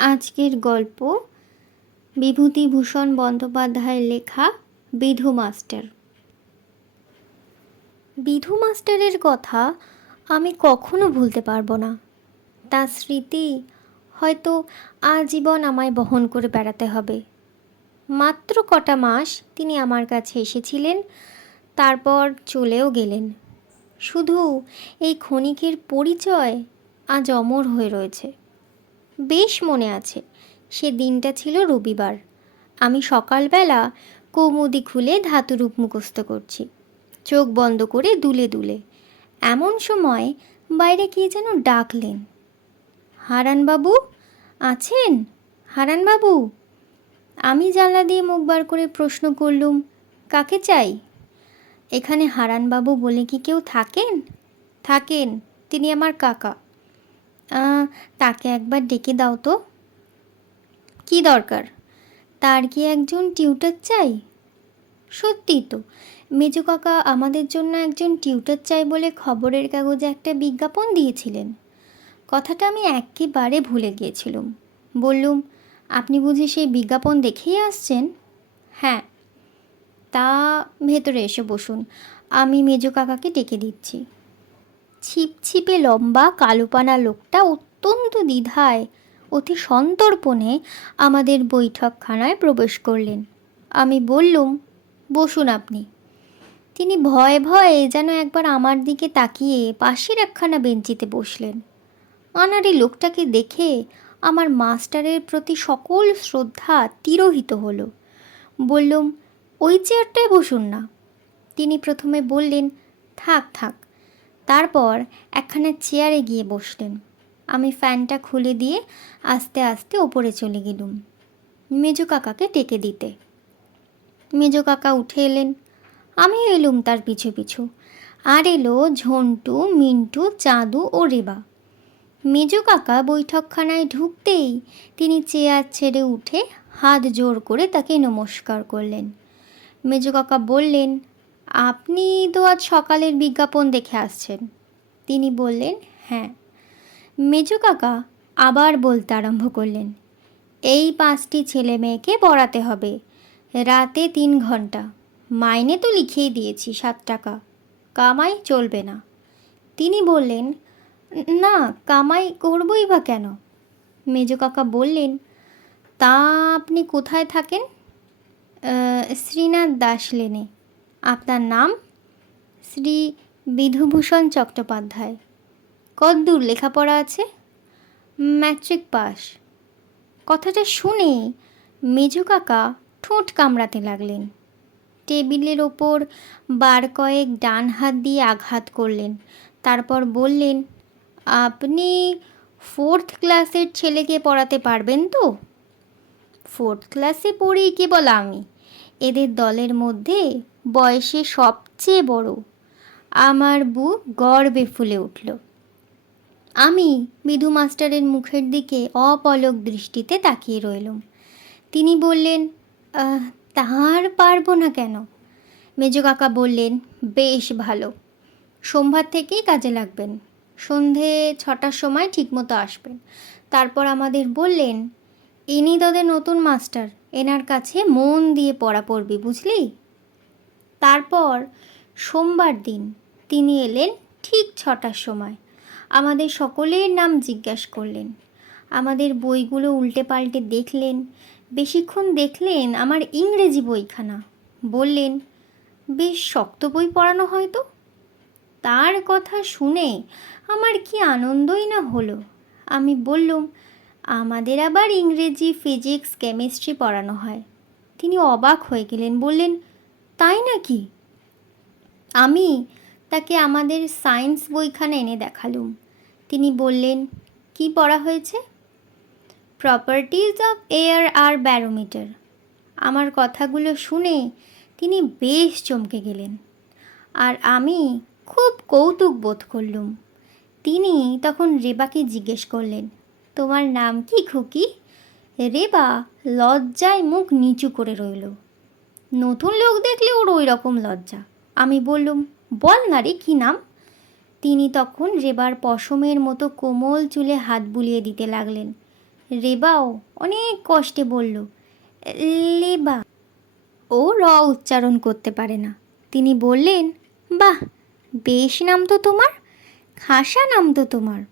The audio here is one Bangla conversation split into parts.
আজকের গল্প, বিভূতিভূষণ বন্দ্যোপাধ্যায়ের লেখা, বিধু মাস্টার। বিধু মাস্টারের কথা আমি কখনো ভুলতে পারব না। তার স্মৃতি হয়তো আজীবন আমায় বহন করে বেড়াতে হবে। মাত্র কটা মাস তিনি আমার কাছে এসেছিলেন, তারপর চলেও গেলেন। শুধু এই ক্ষণিকের পরিচয় আজ অমর হয়ে রয়েছে। বেশ মনে আছে। সে দিনটা ছিল রবিবার। আমি সকালবেলা কৌমুদি খুলে ধাতুরূপ মুখস্থ করছি। চোখ বন্ধ করে দুলে দুলে। এমন সময় বাইরে কে যেন ডাকলেন। হারানবাবু? আছেন? হারানবাবু? আমি জানলা দিয়ে মুখ বার করে প্রশ্ন করলুম, কাকে চাই? এখানে হারানবাবু বলে কি কেউ থাকেন? থাকেন, তিনি আমার কাকা। তাকে একবার ডেকে দাও তো। কি দরকার? তার কি একজন টিউটার চাই? সত্যি তো। মেজু কাকা আমাদের জন্য একজন টিউটার চাই বলে খবরের কাগজে একটা বিজ্ঞাপন দিয়েছিলেন। কথাটা আমি একেবারে ভুলে গিয়েছিলাম। বললুম, আপনি বুঝি সেই বিজ্ঞাপন দেখেই আসছেন? হ্যাঁ। তা ভেতরে এসে বসুন। আমি মেজো কাকাকে ডেকে দিচ্ছি। ছিপছিপে লম্বা কালোপানা লোকটা অত্যন্ত দ্বিধায়, অতি সন্তর্পণে আমাদের বৈঠকখানায় প্রবেশ করলেন। আমি বললুম, বসুন আপনি। তিনি ভয়ে ভয়ে যেন একবার আমার দিকে তাকিয়ে পাশের একখানা বেঞ্চিতে বসলেন। আনারে লোকটাকে দেখে আমার মাস্টারের প্রতি সকল শ্রদ্ধা তিরোহিত হলো। বললুম, ওই চেয়ারটায় বসুন না। তিনি প্রথমে বললেন, থাক থাক। তারপর একখানা চেয়ারে গিয়ে বসলেন। আমি ফ্যানটা খুলে দিয়ে আস্তে আস্তে ওপরে চলে গেলুম, মেজো কাকাকে ডেকে দিতে। মেজো কাকা উঠে এলেন। আমি এলুম তার পিছু পিছু। আর এলো ঝন্টু, মিন্টু, চাঁদু ও রেবা। মেজো কাকা বৈঠকখানায় ঢুকতেই তিনি চেয়ার ছেড়ে উঠে হাত জোর করে তাকে নমস্কার করলেন। মেজো কাকা বললেন আপনি তো আজ সকালের বিজ্ঞাপন দেখে আসছেন। তিনি বললেন হ্যাঁ। মেজো কাকা আবার বলতে আরম্ভ করলেন, এই পাঁচটি ছেলে মেয়েকে পড়াতে হবে। রাতে তিন ঘণ্টা। মাইনে তো লিখিয়ে দিয়েছি সাত টাকা। কামাই চলবে না। তিনি বললেন, না, কামাই করবই বা কেন? মেজো কাকা বললেন, তা আপনি কোথায় থাকেন? শ্রীনাথ দাস লেনে। আপনার নাম? শ্রী বিধুভূষণ চট্টোপাধ্যায়। কতদূর লেখাপড়া আছে? Matric pass. কথাটা শুনে মেজো কাকা ঠোঁট কামড়াতে লাগলেন। টেবিলের ওপর বার কয়েক ডান হাত দিয়ে আঘাত করলেন। তারপর বললেন, আপনি ফোর্থ ক্লাসের ছেলেকে পড়াতে পারবেন তো? ফোর্থ ক্লাসে পড়ি কেবল আমি। এদের দলের মধ্যে বয়সে সবচেয়ে বড়। আমার বুক গর্বে ফুলে উঠল। আমি বিধু মাস্টারের মুখের দিকে অপলক দৃষ্টিতে তাকিয়ে রইলুম। তিনি বললেন "আহ, তার পারব না কেন? মেজো কাকা বললেন বেশ ভালো। সোমবার থেকেই কাজে লাগবেন। সন্ধে ছটার সময় ঠিকমতো আসবেন। তারপর আমাদের বললেন ইনি তোদের নতুন মাস্টার। এনার কাছে মন দিয়ে পড়া পড়বি বুঝলি? তারপর সোমবার দিন তিনি এলেন ঠিক ছটার সময়। আমাদের সকলের নাম জিজ্ঞাসা করলেন। আমাদের বইগুলো উল্টে পাল্টে দেখলেন। বেশিক্ষণ দেখলেন আমার ইংরেজি বইখানা। বললেন, বেশ শক্ত বই পড়ানো হয়তো? তার কথা শুনে আমার কি আনন্দই না হলো। আমি বললুম, আমাদের আবার ইংরেজি ফিজিক্স কেমিস্ট্রি পড়ানো হয়। তিনি অবাক হয়ে গেলেন, বললেন তাই নাকি? আমি তাকে আমাদের সায়েন্স বইখানা এনে দেখালুম। তিনি বললেন, কি পড়া হয়েছে? প্রপার্টিজ অফ এয়ার আর ব্যারোমিটার আমার কথাগুলো শুনে তিনি বেশ চমকে গেলেন। আর আমি খুব কৌতুক বোধ করলুম। তিনি তখন রেবাকে জিজ্ঞেস করলেন, তোমার নাম কি খুকি? রেবা লজ্জায় মুখ নিচু করে রইল। নতুন লোক দেখলে ওর ওই রকম লজ্জা। আমি বললুম, বল না রে কী নাম? তিনি তখন রেবার পশমের মতো কোমল চুলে হাত বুলিয়ে দিতে লাগলেন। রেবাও অনেক কষ্টে বলল, লেবা, ও র উচ্চারণ করতে পারে না। তিনি বললেন, বাহ, বেশ নাম তো তোমার, খাসা নাম তো তোমার।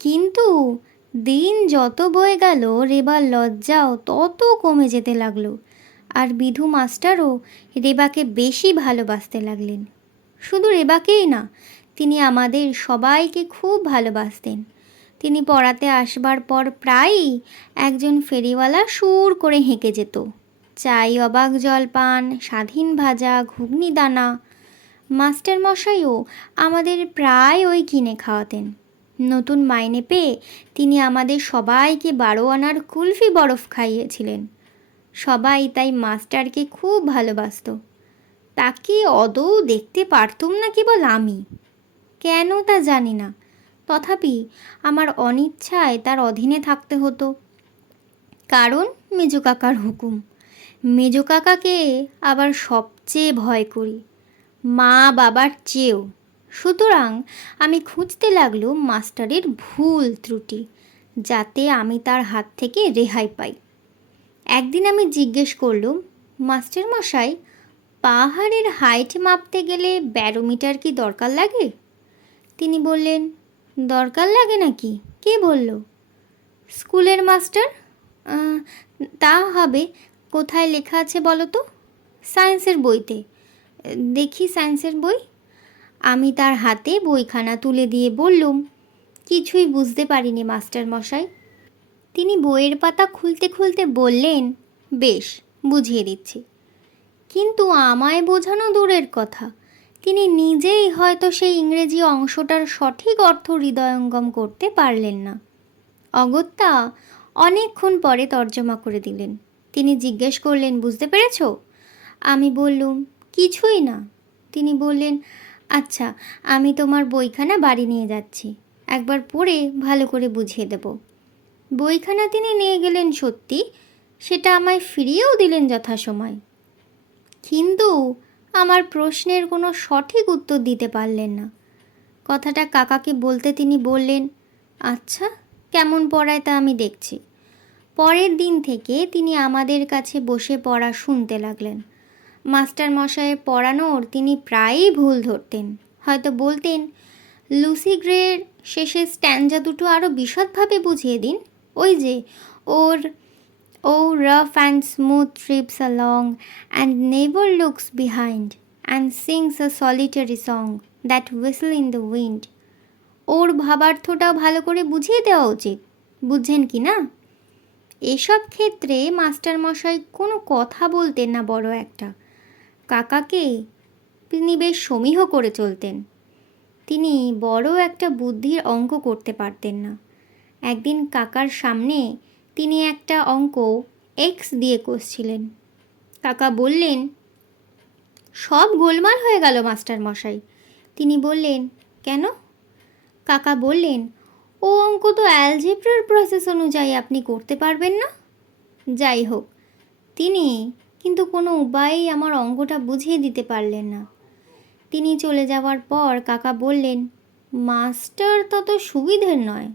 কিন্তু দিন যত বয়ে গেল, রেবার লজ্জাও তত কমে যেতে লাগল। আর বিধু মাস্টারও রেবাকে বেশি ভালোবাসতে লাগলেন। শুধু রেবাকেই না, তিনি আমাদের সবাইকে খুব ভালোবাসতেন। তিনি পড়াতে আসবার পর প্রায়ই একজন ফেরিওয়ালা সুর করে হেঁকে যেত। চাই অবাক জলপান, স্বাধীন ভাজা ঘুগনি দানা মাস্টার মশাইও আমাদের প্রায় ওই কিনে খাওয়াতেন। নতুন মাইনে পেয়ে তিনি আমাদের সবাইকে বারো আনার কুলফি বরফ খাইয়েছিলেন। সবাই তাই মাস্টারকে খুব ভালোবাসত। তাকে অদৌ দেখতে পারতুম না কেবল আমি। কেন তা জানি না। তথাপি আমার অনিচ্ছায় তার অধীনে থাকতে হতো। কারণ মেজো কাকার হুকুম। মেজো কাকাকে আবার সবচেয়ে ভয় করি। মা বাবার চেয়েও। সুতরাং আমি খুঁজতে লাগলুম মাস্টারের ভুল ত্রুটি, যাতে আমি তার হাত থেকে রেহাই পাই। একদিন আমি জিজ্ঞেস করলুম মাস্টার মশাই পাহাড়ের হাইট মাপতে গেলে ব্যারোমিটার কি দরকার লাগে? তিনি বললেন, দরকার লাগে নাকি? কে বলল, স্কুলের মাস্টার? তা হবে, কোথায় লেখা আছে বলো তো? সায়েন্সের বইতে। দেখি সায়েন্সের বই? আমি তার হাতে বইখানা তুলে দিয়ে বললুম, কিছুই বুঝতে পারিনি মাস্টার মশাই তিনি বইয়ের পাতা খুলতে খুলতে বললেন, বেশ, বুঝিয়ে দিচ্ছি। কিন্তু আমায় বোঝানো দূরের কথা। তিনি নিজেই হয়তো সেই ইংরেজি অংশটার সঠিক অর্থ হৃদয়ঙ্গম করতে পারলেন না। অগত্যা অনেকক্ষণ পরে তর্জমা করে দিলেন। তিনি জিজ্ঞেস করলেন, বুঝতে পেরেছ? আমি বললুম, কিছুই না। তিনি বললেন আচ্ছা আমি তোমার বইখানা বাড়ি নিয়ে যাচ্ছি। একবার পড়ে ভালো করে বুঝিয়ে দেব। বইখানা তিনি নিয়ে গেলেন সত্যি, সেটা আমায় ফিরিয়েও দিলেন যথাসময়। কিন্তু আমার প্রশ্নের কোনো সঠিক উত্তর দিতে পারলেন না। কথাটা কাকাকে বলতে তিনি বললেন আচ্ছা কেমন পড়ায় তা আমি দেখছি। পরের দিন থেকে তিনি আমাদের কাছে বসে পড়া শুনতে লাগলেন। মাস্টার মশাইয়ের পড়ানোর তিনি প্রায়ই ভুল ধরতেন। হয়তো বলতেন, লুসি গ্রের শেষে স্ট্যান্ডা দুটো আরও বিশদভাবে বুঝিয়ে দিন। ওই যে ওর ও rough and smooth trips along and never looks behind and sings a solitary song that whistle in the wind. ওর ভাবার্থটাও ভালো করে বুঝিয়ে দেওয়া উচিত, বুঝছেন কি না? এসব ক্ষেত্রে মাস্টারমশাই কোনো কথা বলতেন না বড় একটা। কাকাকে তিনি বেশ সমীহ করে চলতেন। তিনি বড় একটা বুদ্ধির অঙ্ক করতে পারতেন না। একদিন কাকার সামনে তিনি একটা অঙ্ক এক্স দিয়ে কষছিলেন। কাকা বললেন, সব গোলমাল হয়ে গেল, মাস্টার মশাই। তিনি বললেন, কেন? কাকা বললেন, ও অঙ্ক তো অ্যালজেব্রার প্রসেস অনুযায়ী আপনি করতে পারবেন না? যাই হোক, তিনি কিন্তু কোনো উপায়েই আমার অঙ্কটা বুঝিয়ে দিতে পারলেন না। তিনি চলে যাওয়ার পর কাকা বললেন, মাস্টার তত সুবিধের নয়।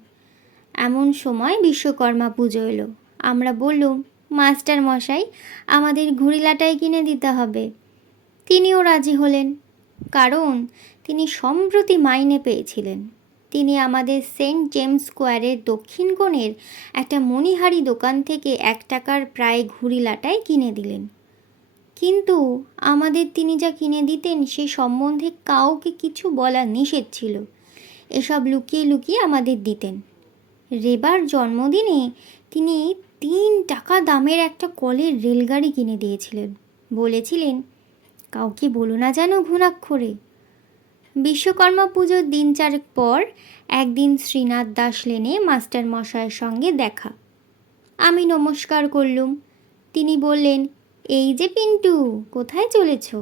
এমন সময় বিশ্বকর্মা পুজো এলো। আমরা বললুম, মাস্টার মশাই, আমাদের ঘুড়িলাটাই কিনে দিতে হবে। তিনিও রাজি হলেন, কারণ তিনি সম্প্রতি মাইনে পেয়েছিলেন। তিনি আমাদের সেন্ট জেমস স্কোয়ারের দক্ষিণ কোণের একটা মণিহারি দোকান থেকে এক টাকার প্রায় ঘুড়িলাটাই কিনে দিলেন। কিন্তু আমাদের তিনি যা কিনে দিতেন সে সম্বন্ধে কাউকে কিছু বলা নিষেধ ছিল। এসব লুকিয়ে লুকিয়ে আমাদের দিতেন। রেবার জন্মদিনে তিনি তিন টাকা দামের একটা কলের রেলগাড়ি কিনে দিয়েছিলেন। বলেছিলেন, কাউকে বলো না যেন ঘুণাক্ষরে। বিশ্বকর্মা পুজোর দিন চারেক পর একদিন শ্রীনাথ দাস লেনে মাস্টার মশাইয়ের সঙ্গে দেখা। আমি নমস্কার করলুম। তিনি বললেন, এই যে পিন্টু, কোথায় চলেছ?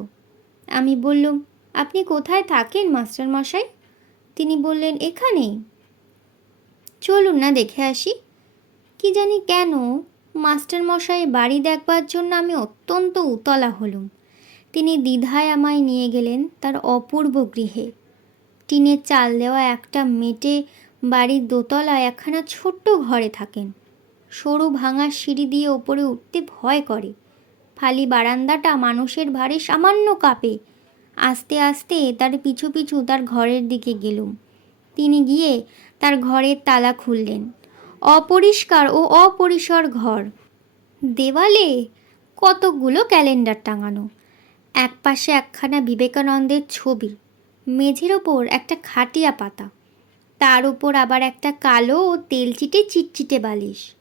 আমি বললুম, আপনি কোথায় থাকেন, মাস্টার মশাই? তিনি বললেন, এখানেই। চলুন না দেখে আসি। কি জানি কেন মাস্টার মশাই বাড়ি দেখবার জন্য আমি অত্যন্ত উতলা হলুম। তিনি দ্বিধায় আমায় নিয়ে গেলেন তার অপূর্ব গৃহে। টিনের চাল দেওয়া একটা মেটে বাড়ির দোতলায় একখানা ছোট্ট ঘরে থাকেন। সরু ভাঙা সিঁড়ি দিয়ে ওপরে উঠতে ভয় করে। ফালি বারান্দাটা মানুষের ভারে সামান্য কাঁপে। আস্তে আস্তে তার পিছু পিছু তার ঘরের দিকে গেলুম। তিনি গিয়ে তার ঘরের তালা খুললেন। অপরিষ্কার ও অপরিসর ঘর। দেওয়ালে কতগুলো ক্যালেন্ডার টাঙানো। এক পাশে একখানা বিবেকানন্দের ছবি, মেঝের ওপর একটা খাটিয়া পাতা, তার উপর আবার একটা কালো ও তেলচিটে চিটচিটে বালিশ।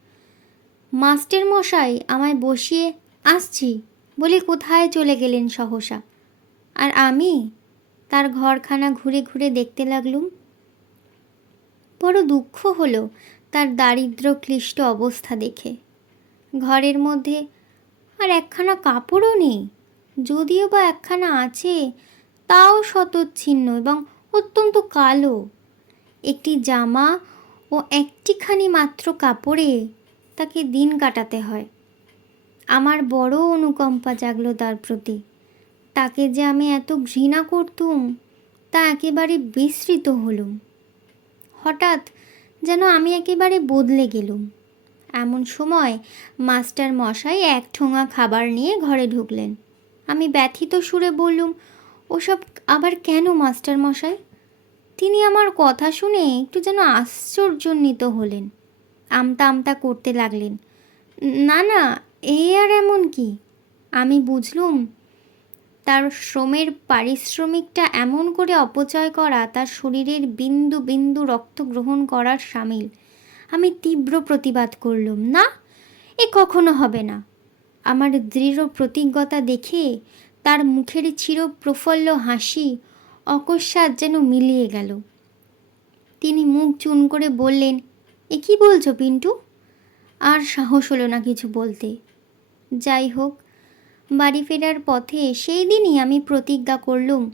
মাস্টার মশাই আমায় বসিয়ে, আসছি। বলে কোথায় চলে গেলেন সহসা। আর আমি? তার ঘরখানা ঘুরে ঘুরে দেখতে লাগলুম। বড় দুঃখ হলো তার দারিদ্র ক্লিষ্ট অবস্থা দেখে। ঘরের মধ্যে আর একখানা কাপড়ও নেই। যদিও বা একখানা আছে, তাও শতচ্ছিন্ন এবং অত্যন্ত কালো। একটি জামা ও একটিখানি মাত্র কাপড়ে তাকে দিন কাটাতে হয়। আমার বড় অনুকম্পা জাগলো তার প্রতি। তাকে যে আমি এত ঘৃণা করতুম, তা একেবারে বিস্মৃত হলুম। হঠাৎ যেন আমি একেবারে বদলে গেলুম। এমন সময় মাস্টার মশাই এক ঠোঙা খাবার নিয়ে ঘরে ঢুকলেন। আমি ব্যথিত সুরে বললুম, ওসব আবার কেন মাস্টার মশাই? তিনি আমার কথা শুনে একটু যেন আশ্চর্যান্বিত হলেন। আমতা আমতা করতে লাগলেন, না না, এ আর এমন কি? আমি বুঝলুম তার শ্রমের পারিশ্রমিকটা এমন করে অপচয় করা, তার শরীরের বিন্দু বিন্দু রক্ত গ্রহণ করার সামিল। আমি তীব্র প্রতিবাদ করলুম, না, এ কখনো হবে না। আমার দৃঢ় প্রতিজ্ঞতা দেখে তার মুখের চির প্রফুল্ল হাসি অকস্মাৎ যেন মিলিয়ে গেল। তিনি মুখ চুন করে বললেন, এ কি বলছো পিন্টু? আর সাহস হলো না কিছু বলতে। যাই হোক বাড়ি ফেরার পথে সেই দিনই আমি প্রতিজ্ঞা করলুম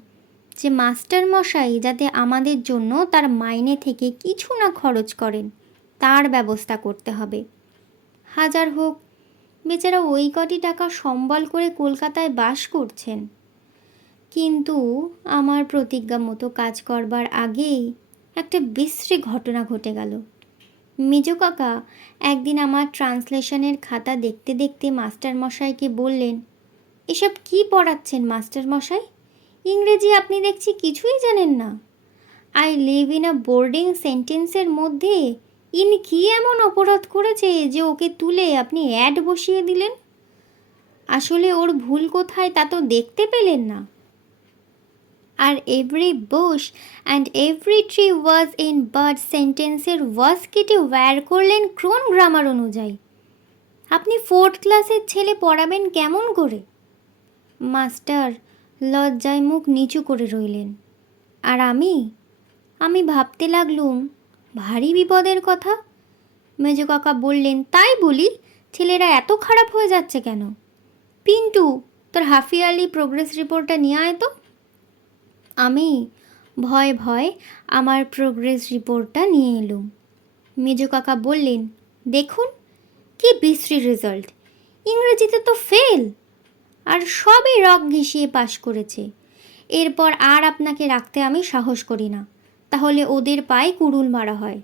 যে মাস্টার মশাই যাতে আমাদের জন্য তার মাইনে থেকে কিছু না খরচ করেন, তার ব্যবস্থা করতে হবে। হাজার হোক, বেচারা ওই কটি টাকা সম্বল করে কলকাতায় বাস করছেন। কিন্তু আমার প্রতিজ্ঞা মতো কাজ করবার আগেই একটা বিশ্রী ঘটনা ঘটে গেল। মেজ কাকা একদিন আমার ট্রান্সলেশনের খাতা দেখতে দেখতে মাস্টার মশাইকে বললেন এসব কি পড়াচ্ছেন, মাস্টার মশাই? ইংরেজি আপনি দেখছি কিছুই জানেন না। I live in a boarding সেন্টেন্সের মধ্যে ইন কি এমন অপরাধ করেছে যে ওকে তুলে আপনি অ্যাড বসিয়ে দিলেন? আসলে ওর ভুল কোথায় তা তো দেখতে পেলেন না। আর every bush and every tree was in bird সেন্টেন্সের ওয়াজ কেটে ওয়্যার করলেন ক্রোন গ্রামার অনুযায়ী? আপনি ফোর্থ ক্লাসের ছেলে পড়াবেন কেমন করে? মাস্টার লজ্জায় মুখ নিচু করে রইলেন। আর আমি? আমি ভাবতে লাগলুম, ভারী বিপদের কথা? মেজ কাকা বললেন, তাই বলি, ছেলেরা এত খারাপ হয়ে যাচ্ছে কেন? পিন্টু, তোর হাফ ইয়ারলি প্রোগ্রেস রিপোর্টটা নিয়ে আয় তো। আমি ভয় ভয় আমার প্রোগ্রেস রিপোর্টটা নিয়ে এলুম। মেজ কাকা বললেন, দেখুন, কি বিশ্রী রেজাল্ট ইংরেজিতে তো ফেল আর সবই রক ঘেঁষিয়ে পাশ করেছে। এরপর আর আপনাকে রাখতে আমি সাহস করি না। তাহলে ওদের পায়ে কুড়ুল মারা হয়।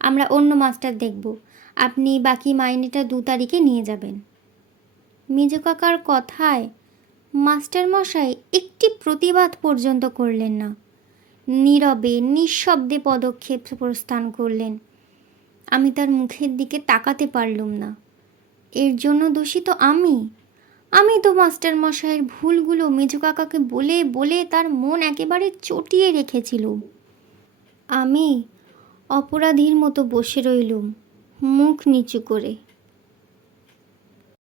আমরা অন্য মাস্টার দেখব। আপনি বাকি মাইনেটা দু তারিখে নিয়ে যাবেন। মেজ কাকার কথায় মাস্টার মশাই একটি প্রতিবাদ পর্যন্ত করলেন না। নীরবে, নিঃশব্দে পদক্ষেপ প্রস্থান করলেন। আমি তার মুখের দিকে তাকাতে পারলুম না। এর জন্য দোষী তো আমি। আমি তো মাস্টার মশাইয়ের ভুলগুলো মেজু কাকাকে বলে বলে তার মন একেবারে চটিয়ে রেখেছিলুম। আমি অপরাধীর মতো বসে রইলুম, মুখ নিচু করে।